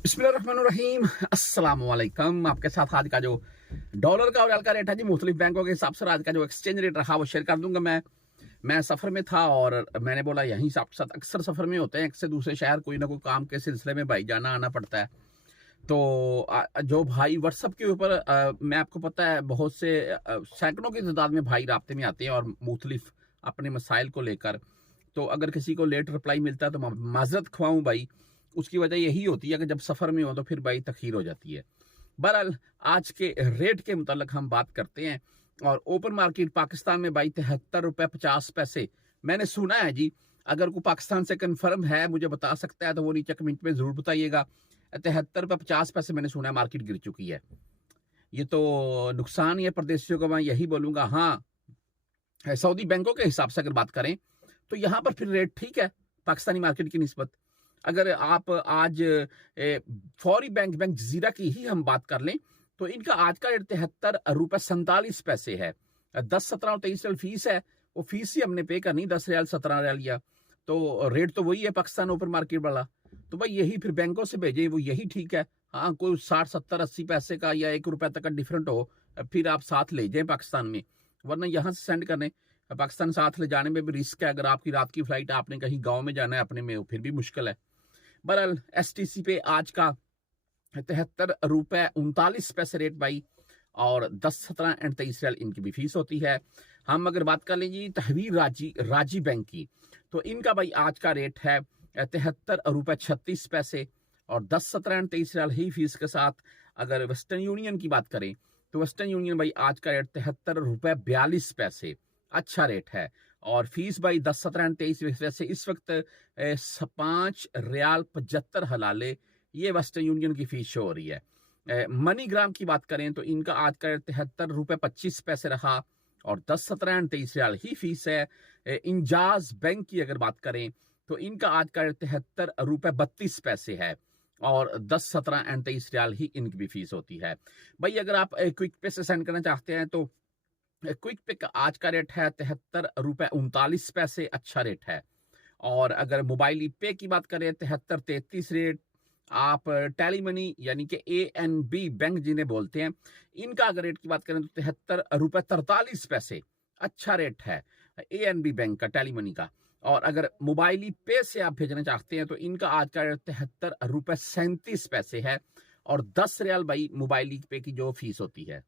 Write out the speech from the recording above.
बिस्मिल्लाहिर्रहमानिर्रहीम अस्सलाम वालेकुम। आपके साथ आज का जो डॉलर का और रियाल का रेट है जी, मुख्तलिफ बैंकों के हिसाब से आज का जो एक्सचेंज रेट रहा वो शेयर कर दूंगा। मैं सफ़र में था और मैंने बोला यहीं से आपके साथ अक्सर सफ़र में होते हैं, एक से दूसरे शहर कोई ना कोई काम के सिलसिले में भाई जाना आना पड़ता है। तो जो भाई व्हाट्सअप के ऊपर मैं आपको पता है बहुत से सैकड़ों की तादाद में भाई राब्ते में आते हैं और मुख्तलिफ अपने मसाइल को लेकर। तो अगर किसी को लेट रिप्लाई मिलता है तो माजरत खवाऊँ भाई, उसकी वजह यही होती है कि जब सफ़र में हो तो फिर भाई तखीर हो जाती है। बहरहाल आज के रेट के मुतालिक हम बात करते हैं। और ओपन मार्केट पाकिस्तान में भाई 73 रुपये 50 पैसे मैंने सुना है जी। अगर कोई पाकिस्तान से कन्फर्म है मुझे बता सकता है तो वो नीचे कमेंट में ज़रूर बताइएगा। 73 रुपये 50 पैसे मैंने सुना है मार्केट गिर चुकी है। ये तो नुकसान ही है परदेशियों का, मैं यही बोलूँगा। हाँ, सऊदी बैंकों के हिसाब से अगर बात करें तो यहाँ पर फिर रेट ठीक है पाकिस्तानी मार्केट की निस्बत। अगर आप आज फौरी बैंक जजीरा की ही हम बात कर लें तो इनका आज का रेट 73 रुपये 47 पैसे है। 10 17 और 23 रियाल फीस है, वो फीस ही हमने पे करनी, 10 रियाल 17 रियाल लिया तो रेट तो वही है पाकिस्तान ओपन मार्केट वाला। तो भाई यही फिर बैंकों से भेजें, वो यही ठीक है। हाँ, कोई 60 70 80 पैसे का या 1 रुपए तक का डिफरेंट हो फिर आप साथ ले जाएं पाकिस्तान में, वरना यहाँ से सेंड करने पाकिस्तान साथ ले जाने में भी रिस्क है। अगर आपकी रात की फ्लाइट आपने कहीं गांव में जाना है अपने में, फिर भी मुश्किल है। बहरहाल एसटीसी पे आज का 73 रुपये 39 पैसे रेट भाई, और 10 17 और 23 रियाल इनकी भी फीस होती है। हम अगर बात कर लें जी तहवीर राजी बैंक की, तो इनका भाई आज का रेट है 73 रुपये 36 पैसे और 10 17 और 23 रियाल ही फीस के साथ। अगर वेस्टर्न यूनियन की बात करें तो वेस्टर्न यूनियन भाई आज का रेट 73 रुपये 42 पैसे, अच्छा रेट है। और फीस भाई 10 17 और 23, वैसे इस वक्त 5 रियाल 75 हलाले ये वेस्टर्न यूनियन की फीस शो हो रही है। मनी ग्राम की बात करें तो इनका आज का 73 रुपये 25 पैसे रहा और 10 17 और 23 रियाल ही फीस है। इंजाज बैंक की अगर बात करें तो इनका आज का 73 रुपये 32 पैसे है और 10 17 और 23 रियाल ही इनकी भी फीस होती है। भाई अगर आप क्विक पे से सेंड करना चाहते हैं तो क्विक पे का आज का रेट है 73 रुपये 39 पैसे, अच्छा रेट है। और अगर मोबाइल पे की बात करें 73 33 रेट। आप टेलीमनी यानी कि ANB बैंक जिन्हें बोलते हैं, इनका अगर रेट की बात करें तो 73 रुपये 43 पैसे, अच्छा रेट है ANB बैंक का, टेलीमनी का। और अगर मोबाइल पे से आप भेजना चाहते हैं तो इनका आज का रेट 73 रुपये 37 पैसे है और 10 रियाल भाई मोबाइल पे की जो फीस होती है।